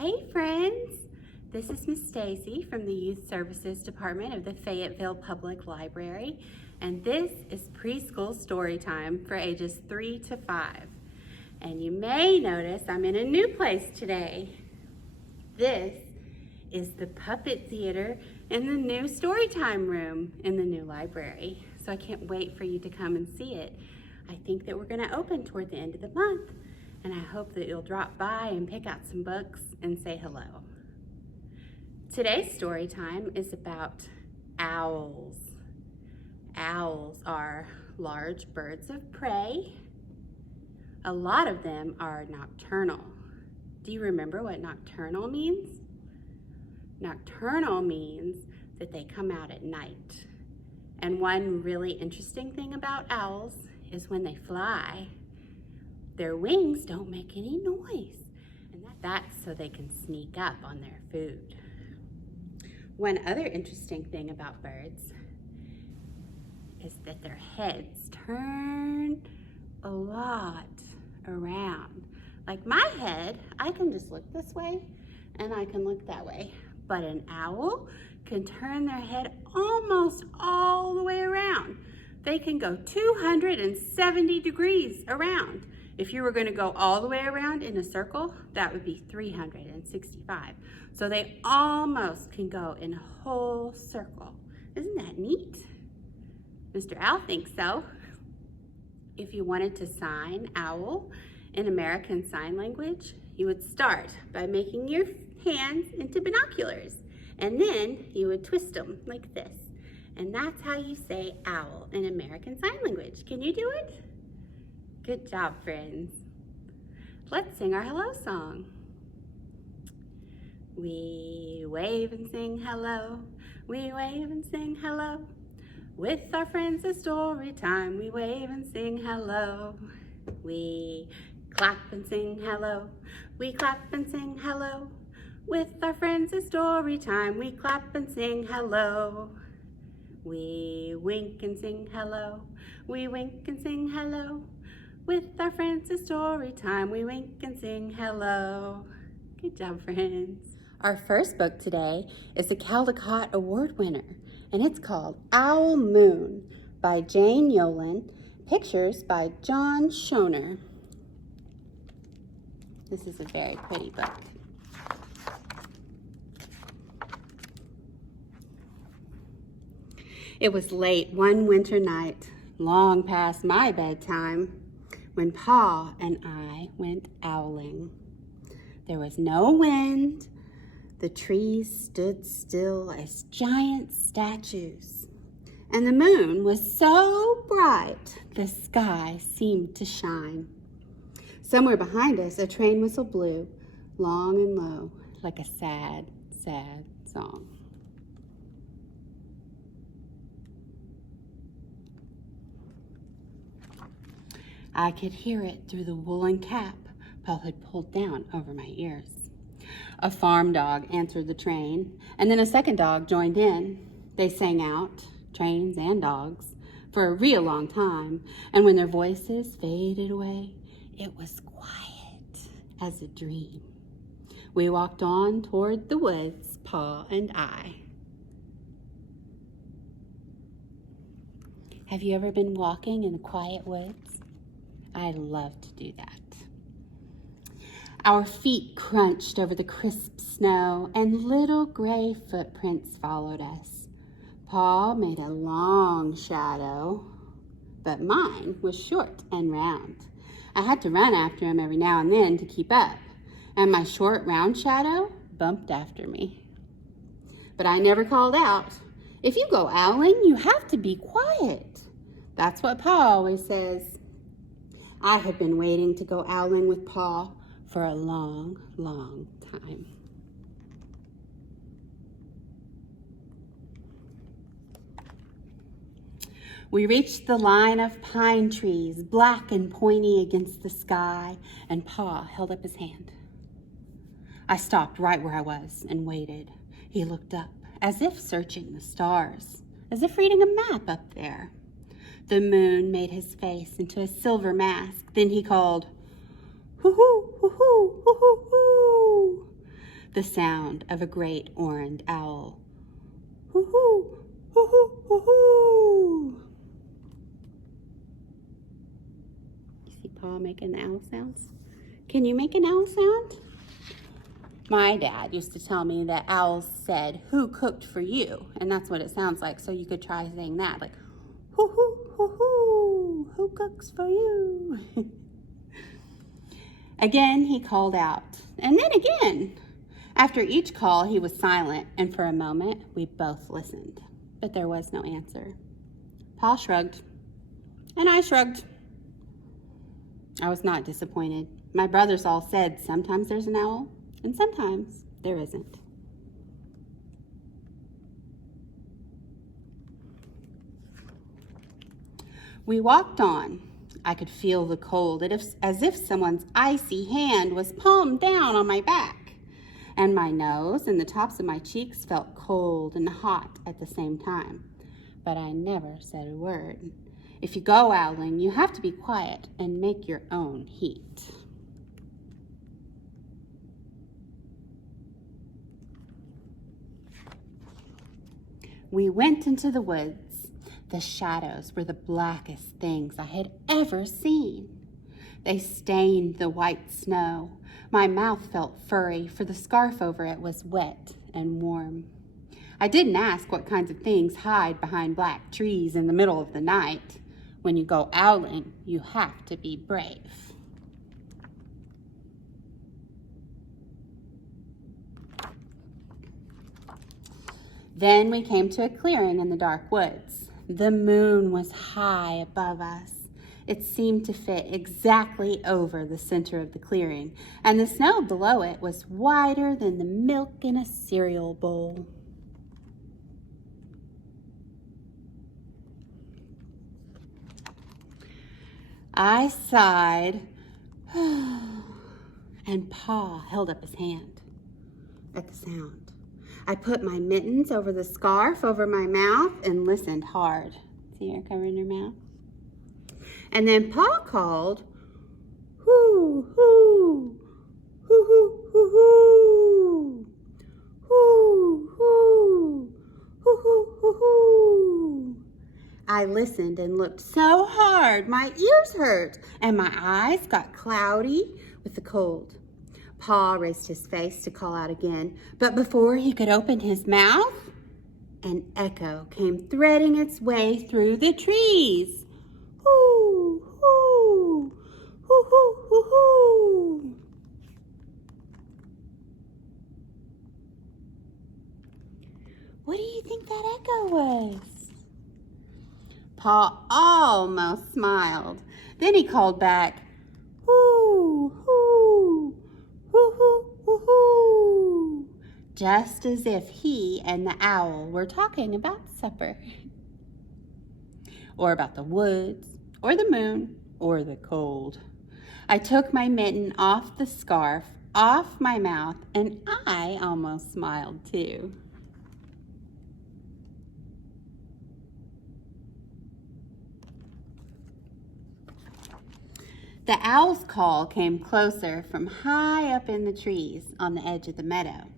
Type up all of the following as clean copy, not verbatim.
Hey friends, this is Miss Stacey from the Youth Services Department of the Fayetteville Public Library, and this is preschool story time for ages 3 to 5. And you may notice I'm in a new place today. This is the puppet theater in the new storytime room in the new library. So I can't wait for you to come and see it. I think that we're going to open toward the end of the month, and I hope that you'll drop by and pick out some books and say hello. Today's story time is about owls. Owls are large birds of prey. A lot of them are nocturnal. Do you remember what nocturnal means? Nocturnal means that they come out at night. And one really interesting thing about owls is when they fly, their wings don't make any noise. And that's so they can sneak up on their food. One other interesting thing about birds is that their heads turn a lot around. Like my head, I can just look this way and I can look that way. But an owl can turn their head almost all the way around. They can go 270 degrees around. If you were going to go all the way around in a circle, that would be 365. So they almost can go in a whole circle. Isn't that neat? Mr. Owl thinks so. If you wanted to sign owl in American Sign Language, you would start by making your hands into binoculars, and then you would twist them like this. And that's how you say owl in American Sign Language. Can you do it? Good job, friends. Let's sing our hello song. We wave and sing hello. We wave and sing hello. With our friends it's story time. We wave and sing hello. We clap and sing hello. We clap and sing hello. With our friends it's story time. We clap and sing hello. We wink and sing hello. We wink and sing hello. With our friends it's story time. We wink and sing hello. Good job, friends. Our first book today is a Caldecott Award winner, and it's called Owl Moon by Jane Yolen. Pictures by John Schoner. This is a very pretty book. It was late one winter night, long past my bedtime, when Pa and I went owling. There was no wind. The trees stood still as giant statues, and the moon was so bright the sky seemed to shine. Somewhere behind us, a train whistle blew, long and low, like a sad, sad song. I could hear it through the woolen cap Paul had pulled down over my ears. A farm dog answered the train, and then a second dog joined in. They sang out, trains and dogs, for a real long time, and when their voices faded away, it was quiet as a dream. We walked on toward the woods, Pa and I. Have you ever been walking in the quiet woods? I love to do that. Our feet crunched over the crisp snow, and little gray footprints followed us. Pa made a long shadow, but mine was short and round. I had to run after him every now and then to keep up, and my short, round shadow bumped after me. But I never called out. If you go owling, you have to be quiet. That's what Pa always says. I have been waiting to go owling with Pa for a long, long time. We reached the line of pine trees, black and pointy against the sky, and Pa held up his hand. I stopped right where I was and waited. He looked up, as if searching the stars, as if reading a map up there. The moon made his face into a silver mask. Then he called, "Hoo-hoo, hoo-hoo, hoo-hoo, hoo." the sound of a great horned owl. Hoo-hoo, hoo-hoo, hoo-hoo. You see Paul making the owl sounds? Can you make an owl sound? My dad used to tell me that owls said, "Who cooked for you?" And that's what it sounds like. So you could try saying that, like, "Hoo hoo hoo hoo, who cooks for you?" Again, he called out, and then again. After each call, he was silent, and for a moment, we both listened. But there was no answer. Paul shrugged, and I shrugged. I was not disappointed. My brothers all said sometimes there's an owl, and sometimes there isn't. We walked on. I could feel the cold, as if someone's icy hand was palmed down on my back, and my nose and the tops of my cheeks felt cold and hot at the same time. But I never said a word. If you go owling, you have to be quiet and make your own heat. We went into the woods. The shadows were the blackest things I had ever seen. They stained the white snow. My mouth felt furry, for the scarf over it was wet and warm. I didn't ask what kinds of things hide behind black trees in the middle of the night. When you go owling, you have to be brave. Then we came to a clearing in the dark woods. The moon was high above us. It seemed to fit exactly over the center of the clearing, and the snow below it was wider than the milk in a cereal bowl. I sighed, and Pa held up his hand at the sound. I put my mittens over the scarf over my mouth and listened hard. See her covering her mouth? And then Pa called, "Hoo, hoo, hoo, hoo, hoo, hoo, hoo, hoo, hoo, hoo, hoo, hoo." I listened and looked so hard my ears hurt and my eyes got cloudy with the cold. Pa raised his face to call out again, but before he could open his mouth, an echo came threading its way through the trees. Hoo, hoo, hoo, hoo, hoo, hoo. What do you think that echo was? Pa almost smiled. Then he called back, "Hoo, hoo, hoo, hoo, hoo, hoo," just as if he and the owl were talking about supper, or about the woods, or the moon, or the cold. I took my mitten off the scarf, off my mouth, and I almost smiled too. The owl's call came closer from high up in the trees on the edge of the meadow.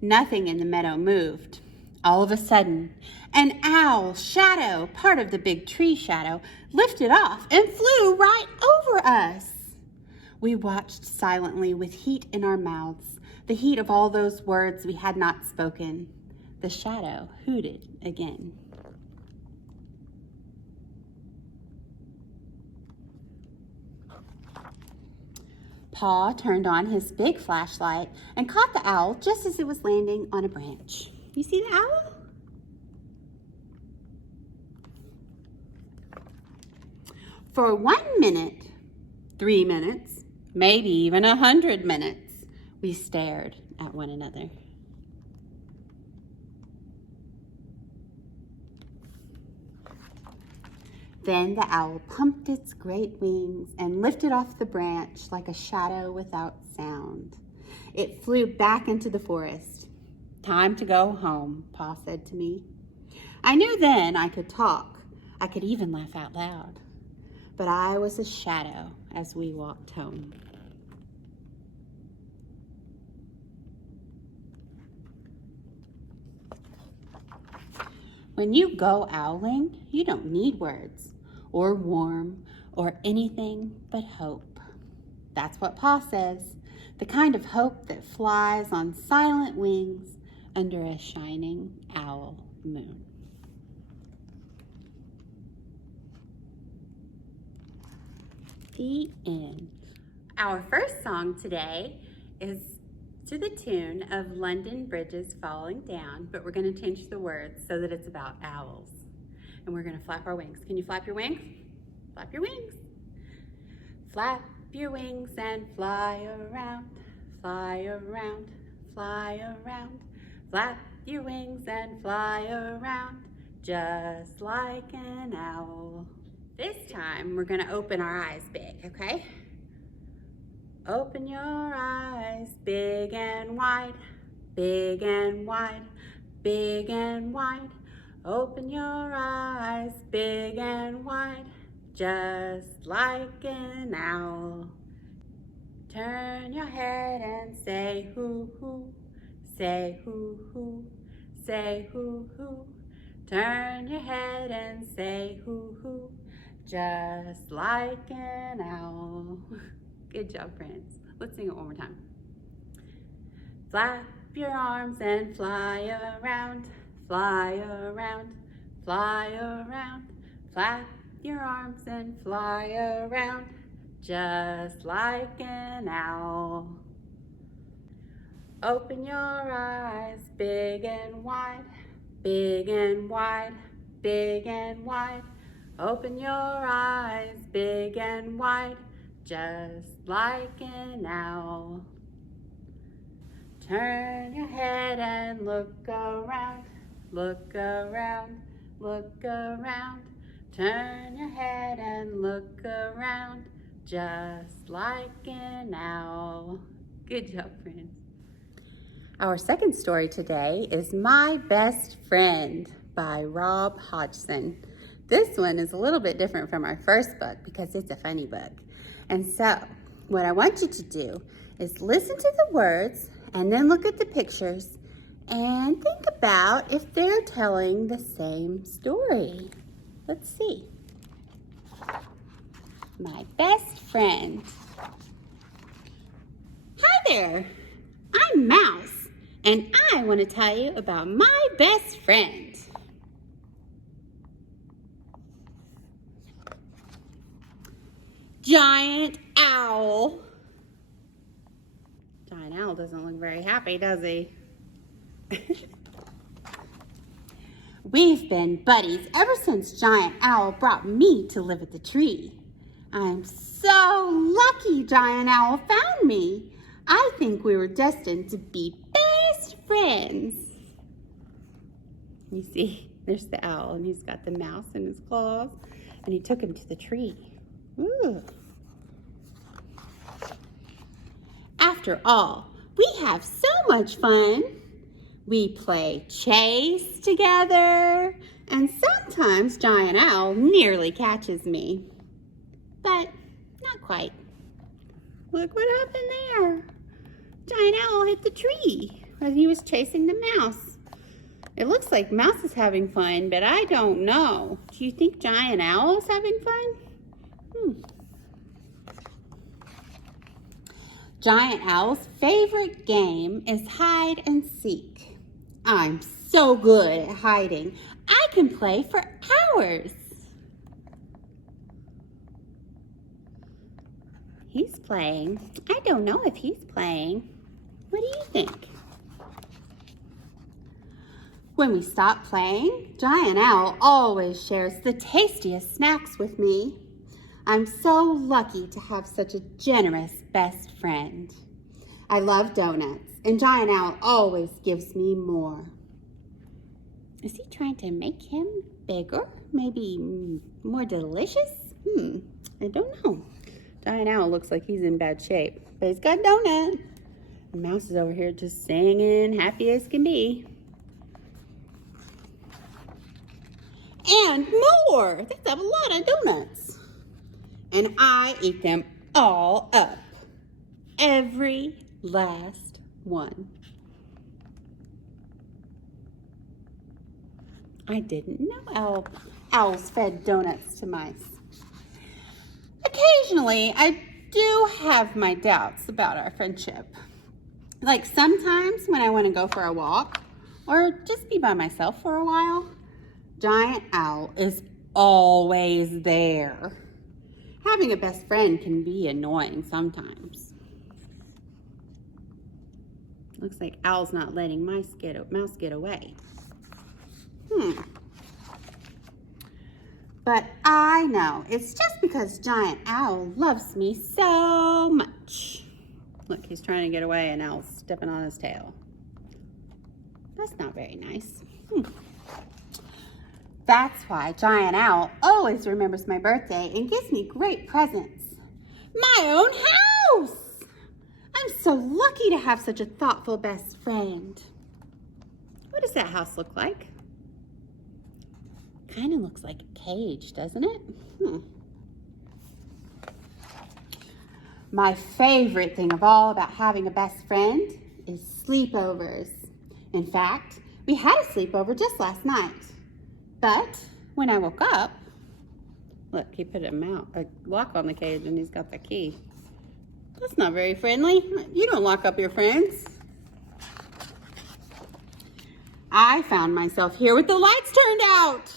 Nothing in the meadow moved. All of a sudden, an owl shadow, part of the big tree shadow, lifted off and flew right over us. We watched silently with heat in our mouths, the heat of all those words we had not spoken. The shadow hooted again. Pa turned on his big flashlight and caught the owl just as it was landing on a branch. You see the owl? For 1 minute, 3 minutes, maybe even 100 minutes, we stared at one another. Then the owl pumped its great wings and lifted off the branch like a shadow without sound. It flew back into the forest. "Time to go home," Pa said to me. I knew then I could talk. I could even laugh out loud. But I was a shadow as we walked home. When you go owling, you don't need words or warm or anything but hope. That's what Pa says, the kind of hope that flies on silent wings under a shining owl moon. The end. Our first song today is to the tune of London Bridges Falling Down, but we're going to change the words so that it's about owls. And we're going to flap our wings. Can you flap your wings? Flap your wings. Flap your wings and fly around, fly around, fly around. Flap your wings and fly around, just like an owl. This time, we're going to open our eyes big, okay? Open your eyes big and wide, big and wide, big and wide. Open your eyes big and wide, just like an owl. Turn your head and say hoo hoo, say hoo hoo, say hoo hoo. Turn your head and say hoo hoo, just like an owl. Good job, friends. Let's sing it one more time. Flap your arms and fly around, fly around, fly around. Flap your arms and fly around, just like an owl. Open your eyes big and wide, big and wide, big and wide. Open your eyes big and wide, just like an owl. Turn your head and look around, look around, look around. Turn your head and look around, just like an owl. Good job, friends. Our second story today is My Best Friend by Rob Hodgson. This one is a little bit different from our first book because it's a funny book. And so, what I want you to do is listen to the words and then look at the pictures and think about if they're telling the same story. Let's see. My best friend. Hi there, I'm Mouse, and I want to tell you about my best friend. Giant owl. Giant owl doesn't look very happy, does he? We've been buddies ever since Giant Owl brought me to live at the tree. I'm so lucky Giant Owl found me. I think we were destined to be best friends. You see, there's the owl, and he's got the mouse in his claws, and he took him to the tree. Ooh. After all, we have so much fun. We play chase together, and sometimes Giant Owl nearly catches me. But not quite. Look what happened there. Giant Owl hit the tree when he was chasing the mouse. It looks like Mouse is having fun, but I don't know. Do you think Giant Owl is having fun? Giant Owl's favorite game is hide and seek. I'm so good at hiding. I can play for hours. He's playing. I don't know if he's playing. What do you think? When we stop playing, Giant Owl always shares the tastiest snacks with me. I'm so lucky to have such a generous best friend. I love donuts, and Giant Owl always gives me more. Is he trying to make him bigger? Maybe more delicious? I don't know. Giant Owl looks like he's in bad shape, but he's got a donut. And Mouse is over here just singing, happy as can be. And more! That's a lot of donuts. And I eat them all up. Every last one. I didn't know owls fed donuts to mice. Occasionally, I do have my doubts about our friendship. Like sometimes when I want to go for a walk or just be by myself for a while, Giant Owl is always there. Having a best friend can be annoying sometimes. Looks like Owl's not letting mouse get away. But I know it's just because Giant Owl loves me so much. Look, he's trying to get away and Owl's stepping on his tail. That's not very nice. That's why Giant Owl always remembers my birthday and gives me great presents. My own house! I'm so lucky to have such a thoughtful best friend. What does that house look like? Kind of looks like a cage, doesn't it? My favorite thing of all about having a best friend is sleepovers. In fact, we had a sleepover just last night. But when I woke up, look, he put a lock on the cage and he's got the key. That's not very friendly. You don't lock up your friends. I found myself here with the lights turned out.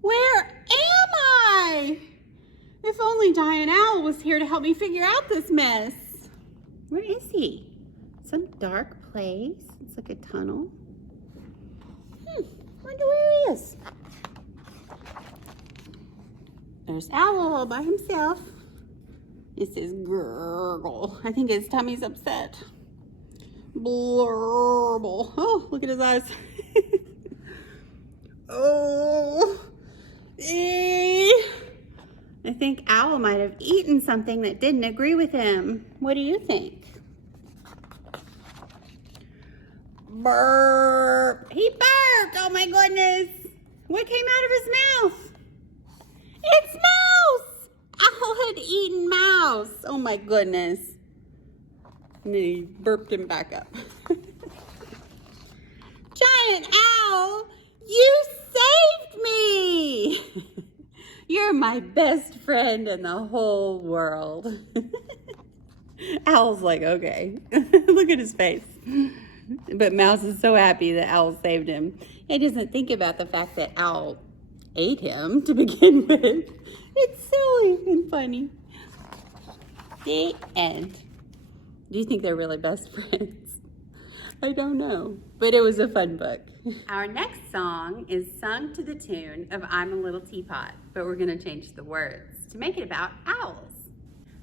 Where am I? If only Giant Owl was here to help me figure out this mess. Where is he? Some dark place. It's like a tunnel. Wonder where he is. There's Owl all by himself. It says gurgle. I think his tummy's upset. Blurble. Oh, look at his eyes. Oh. I think Owl might have eaten something that didn't agree with him. What do you think? Burp. He burped. Oh my goodness. What came out of his mouth? It's mouse. Owl had eaten mouse. Oh my goodness. And then he burped him back up. Giant Owl, you saved me. You're my best friend in the whole world. Owl's like, okay. Look at his face. But Mouse is so happy that Owl saved him. He doesn't think about the fact that Owl ate him to begin with. It's silly and funny. The end. Do you think they're really best friends? I don't know, but it was a fun book. Our next song is sung to the tune of I'm a Little Teapot, but we're gonna change the words to make it about owls.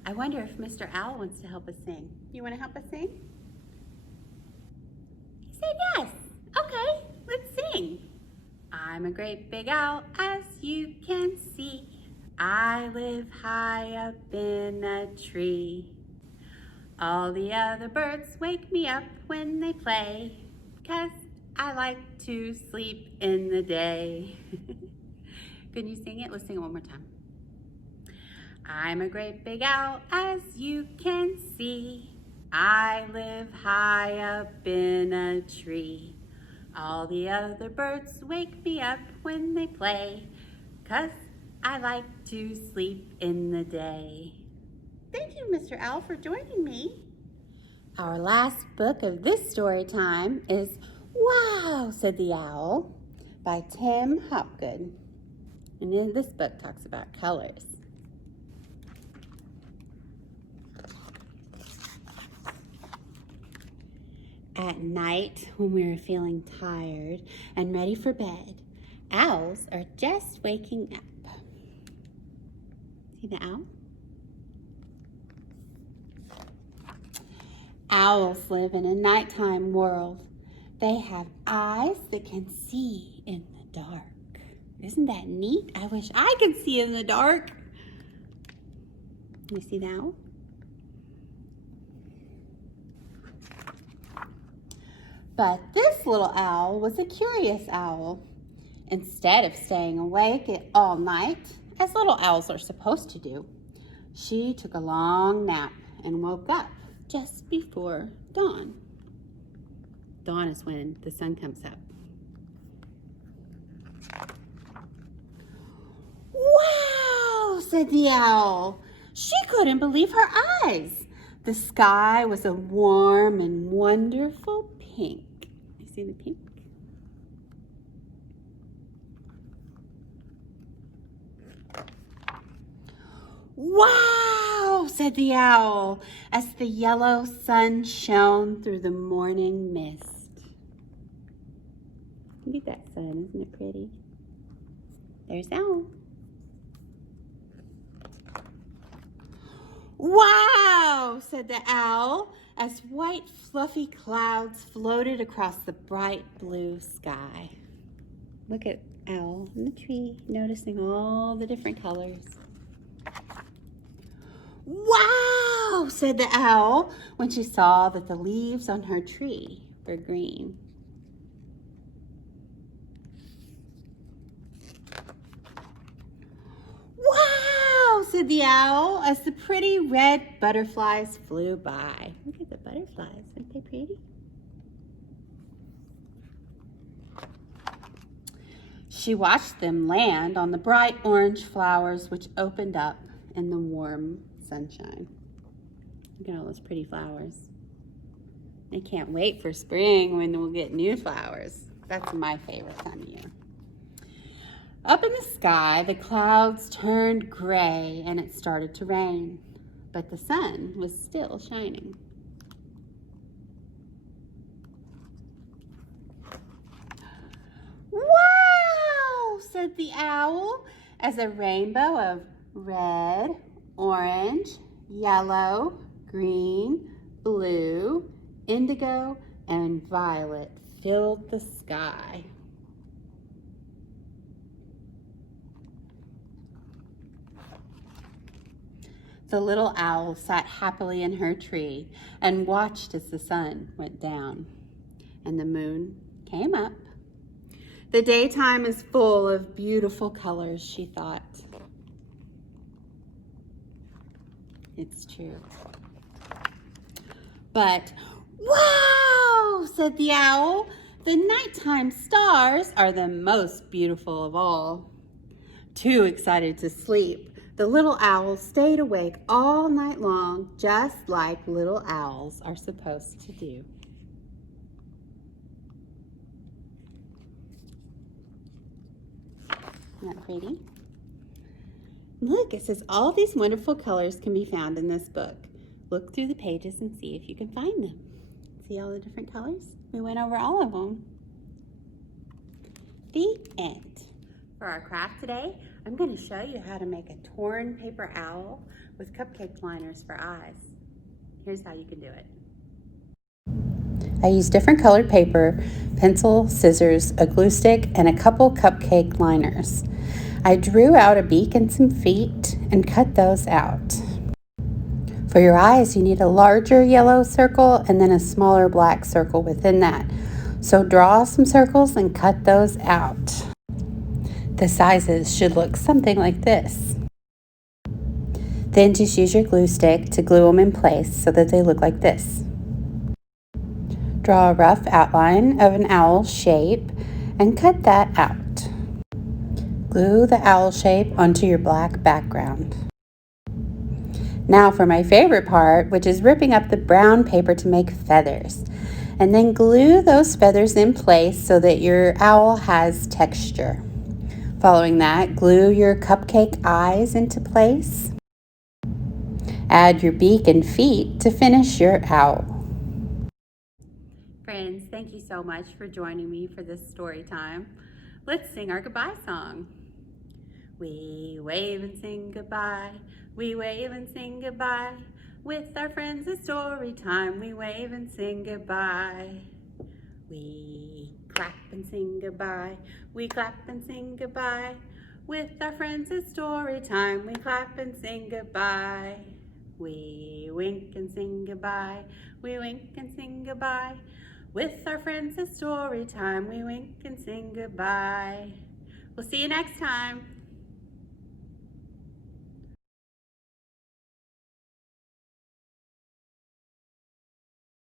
I wonder if Mr. Owl wants to help us sing. You wanna help us sing? He said yes. Okay, let's sing. I'm a great big owl, as you can see. I live high up in a tree. All the other birds wake me up when they play, 'cause I like to sleep in the day. Can you sing it? Let's sing it one more time. I'm a great big owl, as you can see. I live high up in a tree. All the other birds wake me up when they play, 'cause I like to sleep in the day. Thank you, Mr. Owl, for joining me. Our last book of this story time is Wow, Said the Owl by Tim Hopgood. And then this book talks about colors. At night, when we are feeling tired and ready for bed, owls are just waking up. See the owl? Owls live in a nighttime world. They have eyes that can see in the dark. Isn't that neat? I wish I could see in the dark. You see the owl? But this little owl was a curious owl. Instead of staying awake all night, as little owls are supposed to do, she took a long nap and woke up just before dawn. Dawn is when the sun comes up. said the owl. She couldn't believe her eyes. The sky was a warm and wonderful pink. You see the pink? Wow, said the owl as the yellow sun shone through the morning mist. Look at that sun, isn't it pretty? There's Owl. Wow, said the owl as white fluffy clouds floated across the bright blue sky. Look at Owl in the tree, noticing all the different colors. Wow, said the owl when she saw that the leaves on her tree were green. Wow, said the owl as the pretty red butterflies flew by. Look at the butterflies, aren't they pretty? She watched them land on the bright orange flowers which opened up in the warm sunshine. Look at all those pretty flowers. I can't wait for spring when we'll get new flowers. That's my favorite time of year. Up in the sky, the clouds turned gray and it started to rain, but the sun was still shining. Wow, said the owl as a rainbow of red, orange, yellow, green, blue, indigo, and violet filled the sky. The little owl sat happily in her tree and watched as the sun went down and the moon came up. The daytime is full of beautiful colors, she thought. It's true. But, wow, said the owl, the nighttime stars are the most beautiful of all. Too excited to sleep, the little owl stayed awake all night long, just like little owls are supposed to do. Isn't that pretty? Look, it says all these wonderful colors can be found in this book. Look through the pages and see if you can find them. See all the different colors? We went over all of them. The end. For our craft today, I'm going to show you how to make a torn paper owl with cupcake liners for eyes. Here's how you can do it. I used different colored paper, pencil, scissors, a glue stick, and a couple cupcake liners. I drew out a beak and some feet and cut those out. For your eyes, you need a larger yellow circle and then a smaller black circle within that. So draw some circles and cut those out. The sizes should look something like this. Then just use your glue stick to glue them in place so that they look like this. Draw a rough outline of an owl shape and cut that out. Glue the owl shape onto your black background. Now for my favorite part, which is ripping up the brown paper to make feathers. And then glue those feathers in place so that your owl has texture. Following that, glue your cupcake eyes into place. Add your beak and feet to finish your owl. Friends, thank you so much for joining me for this story time. Let's sing our goodbye song. We wave and sing goodbye. We wave and sing goodbye. With our friends it's story time. We wave and sing goodbye. We clap and sing goodbye. We clap and sing goodbye. With our friends it's story time. We clap and sing goodbye. We wink and sing goodbye. We wink and sing goodbye. With our friends it's story time. We wink and sing goodbye. We'll see you next time.